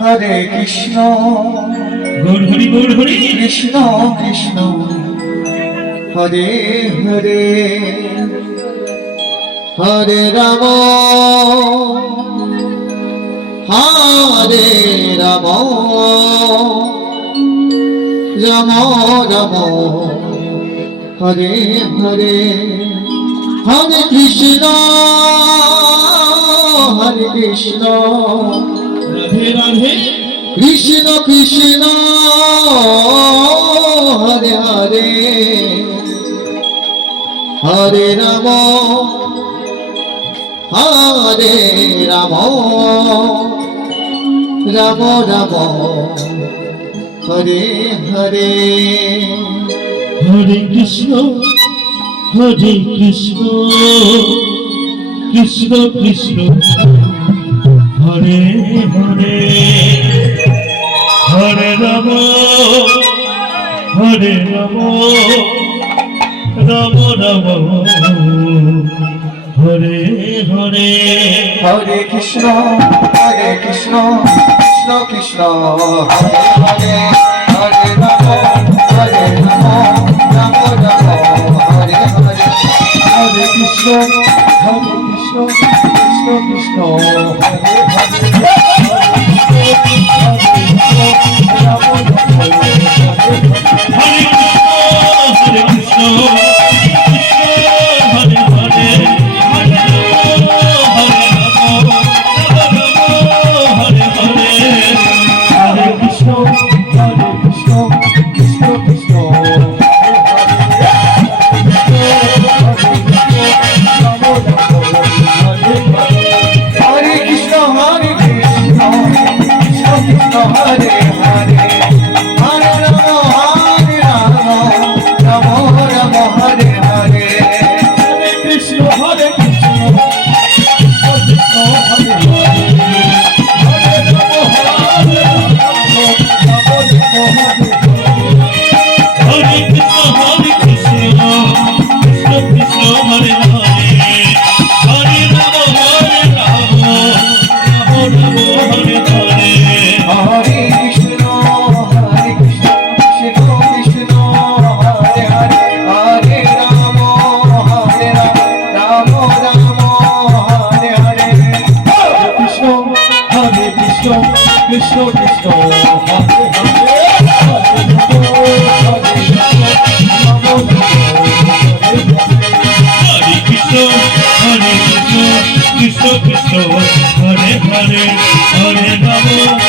Hare Krishna Gour Hari Krishna Krishna Hare Hare Hare Ram Hare Ram Ram Ram Hare Hare Hare Krishna Radhe Radhe Krishna Krishna Hare Hare Hare Ram Ram Ram Ram Hare Hare Hare Krishna Krishna Krishna Hare Hare Hare Ram Ram Ram Hare Hare Hare Krishna Krishna Krishna Hare Hare Hare Ram Ram Ram Hare Hare Hare Krishna Krishna Krishna Hare Krishna Krishna Krishna Krishna Hare Hare Hare Ram